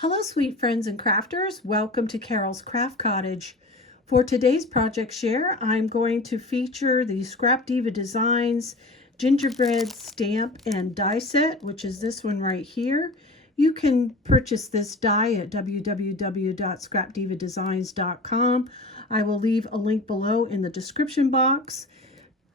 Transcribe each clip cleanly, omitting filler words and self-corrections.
Hello, sweet friends and crafters. Welcome to Carol's Craft Cottage. For today's project share, I'm going to feature the Scrapdiva Designs Gingerbread Stamp and Die Set, which is this one right here. You can purchase this die at www.scrapdivadesigns.com. I will leave a link below in the description box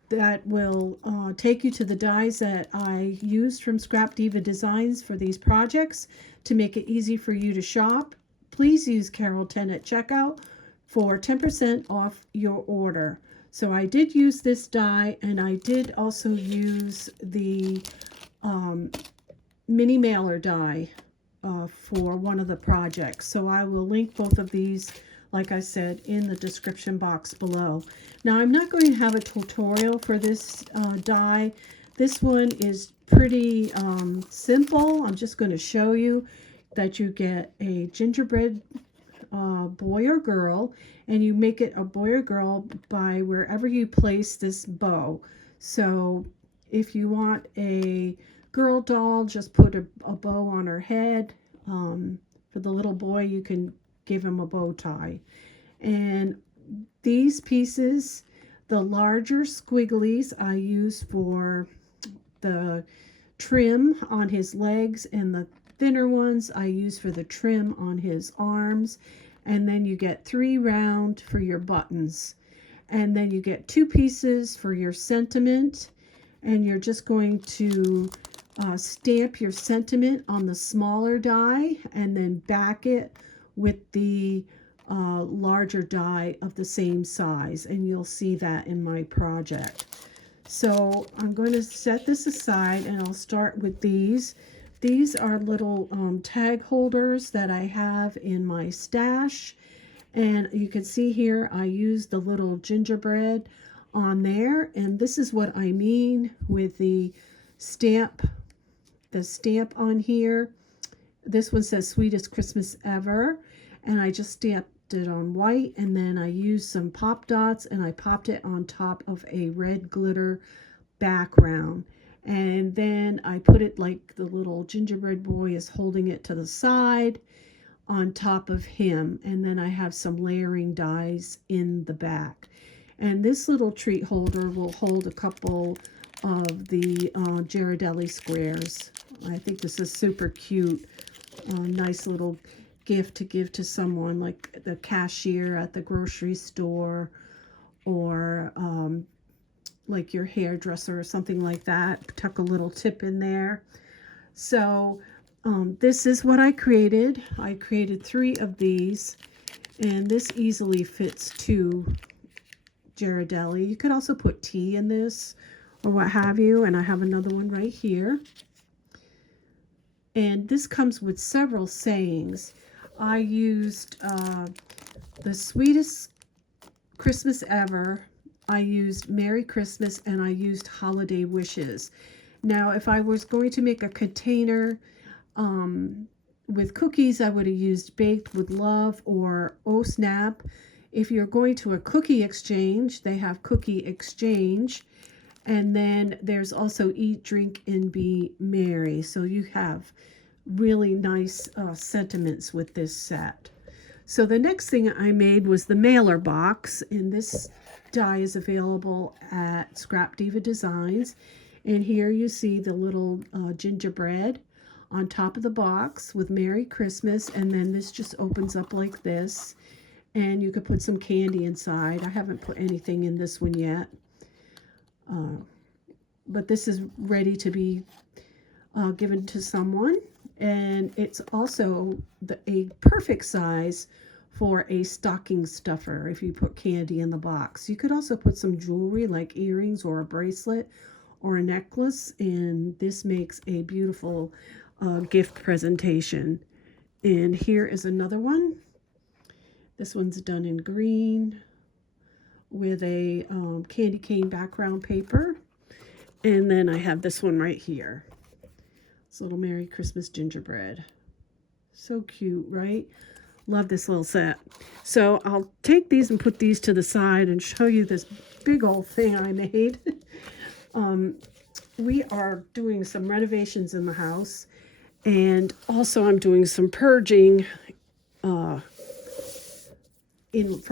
that will take you to the dies that I used from Scrapdiva Designs for these projects to make it easy for you to shop. Please use Carol 10 at checkout for 10% off your order. So I did use this die, and I did also use the mini mailer die for one of the projects. So I will link both of these, like I said, in the description box below. Now, I'm not going to have a tutorial for this die. This one is pretty simple. I'm just going to show you that you get a gingerbread boy or girl, and you make it a boy or girl by wherever you place this bow. So if you want a girl doll, just put a bow on her head. For the little boy, you can give him a bow tie. And these pieces, the larger squigglies, I use for the trim on his legs, and the thinner ones I use for the trim on his arms. And then you get 3 round for your buttons, and then you get 2 pieces for your sentiment, and you're just going to stamp your sentiment on the smaller die and then back it with the larger die of the same size, and you'll see that in my project. So I'm going to set this aside, and I'll start with these. These are little tag holders that I have in my stash, and you can see here I use the little gingerbread on there, and this is what I mean with the stamp on here. This one says Sweetest Christmas Ever, and I just stamped it on white, and then I used some pop dots and I popped it on top of a red glitter background. And then I put it like the little gingerbread boy is holding it to the side on top of him. And then I have some layering dies in the back. And this little treat holder will hold a couple of the Ghirardelli squares. I think this is super cute. Nice little gift to give to someone, like the cashier at the grocery store, or like your hairdresser or something like that. Tuck a little tip in there. So this is what I created. I created 3 of these, and this easily fits 2 Ghirardelli. You could also put tea in this or what have you, and I have another one right here. And this comes with several sayings. I used the Sweetest Christmas Ever, I used Merry Christmas, and I used Holiday Wishes. Now, if I was going to make a container with cookies, I would have used Baked with Love or Oh Snap. If you're going to a cookie exchange, they have Cookie Exchange. And then there's also Eat, Drink, and Be Merry. So you have really nice sentiments with this set. So the next thing I made was the mailer box, and this die is available at Scrapdiva Designs. And here you see the little gingerbread on top of the box with Merry Christmas, and then this just opens up like this, and you could put some candy inside. I haven't put anything in this one yet, but this is ready to be given to someone. And it's also a perfect size for a stocking stuffer if you put candy in the box. You could also put some jewelry like earrings or a bracelet or a necklace, and this makes a beautiful gift presentation. And here is another one. This one's done in green with a candy cane background paper. And then I have this one right here. This little Merry Christmas gingerbread. So cute, right? Love this little set. So I'll take these and put these to the side and show you this big old thing I made. We are doing some renovations in the house, And also I'm doing some purging from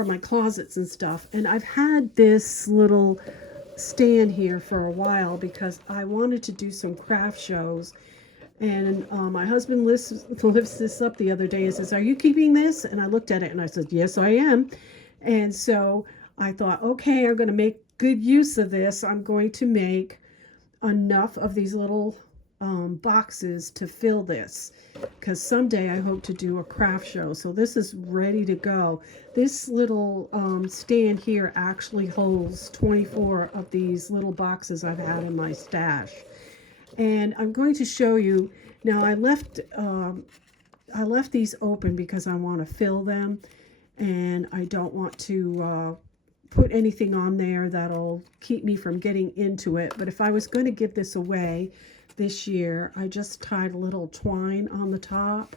my closets and stuff. And I've had this little stand here for a while because I wanted to do some craft shows. And my husband lifts this up the other day and says, "Are you keeping this?" And I looked at it and I said, "Yes, I am." And so I thought, okay, I'm going to make good use of this. I'm going to make enough of these little boxes to fill this, because someday I hope to do a craft show. So this is ready to go. This little stand here actually holds 24 of these little boxes I've had in my stash. And I'm going to show you now. I left these open because I want to fill them, and I don't want to put anything on there that'll keep me from getting into it. But if I was going to give this away this year, I just tied a little twine on the top.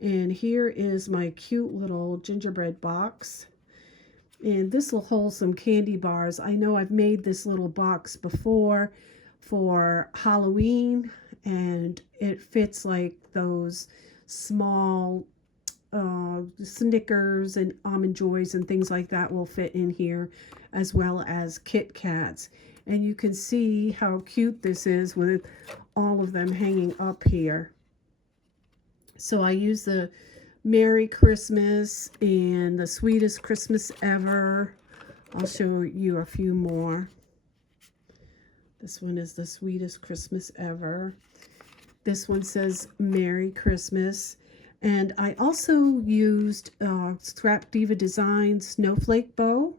And here is my cute little gingerbread box. And this will hold some candy bars. I know I've made this little box before for Halloween, and it fits like those small Snickers and Almond Joys and things like that will fit in here, as well as Kit Kats. And you can see how cute this is with all of them hanging up here. So I use the Merry Christmas and the Sweetest Christmas Ever. I'll show you a few more. This one is the Sweetest Christmas Ever. This one says Merry Christmas. And I also used Scrapdiva Design Snowflake Bow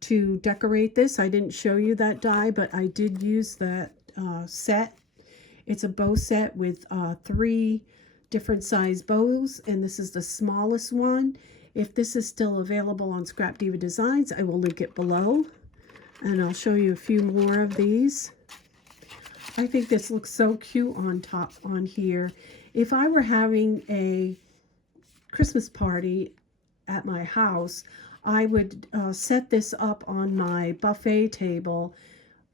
to decorate this. I didn't show you that die, but I did use that set. It's a bow set with 3 different size bows, and this is the smallest one. If this is still available on Scrapdiva Designs, I will link it below, and I'll show you a few more of these. I think this looks so cute on here. If I were having a Christmas party at my house, I would set this up on my buffet table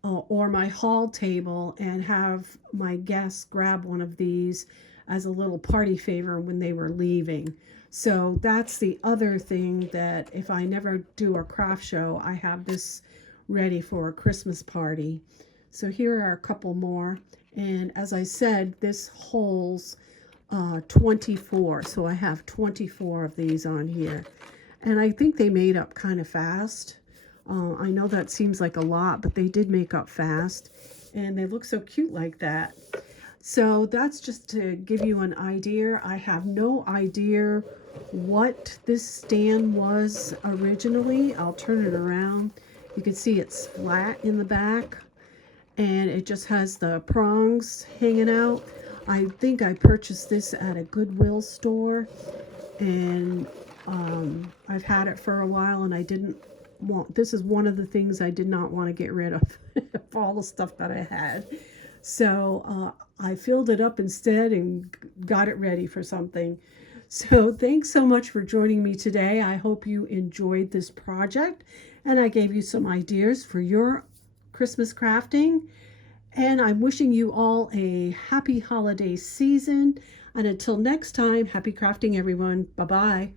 or my hall table and have my guests grab one of these as a little party favor when they were leaving. So that's the other thing, that if I never do a craft show, I have this ready for a Christmas party. So here are a couple more. And as I said, this holds 24. So I have 24 of these on here. And I think they made up kind of fast. I know that seems like a lot, but they did make up fast. And they look so cute like that. So that's just to give you an idea. I have no idea what this stand was originally. I'll turn it around. You can see it's flat in the back, and it just has the prongs hanging out. I think I purchased this at a Goodwill store, and I've had it for a while, and I didn't want, this is one of the things I did not want to get rid of, of all the stuff that I had. So I filled it up instead and got it ready for something. So thanks so much for joining me today. I hope you enjoyed this project, and I gave you some ideas for your Christmas crafting. And I'm wishing you all a happy holiday season. And until next time, happy crafting, everyone. Bye-bye.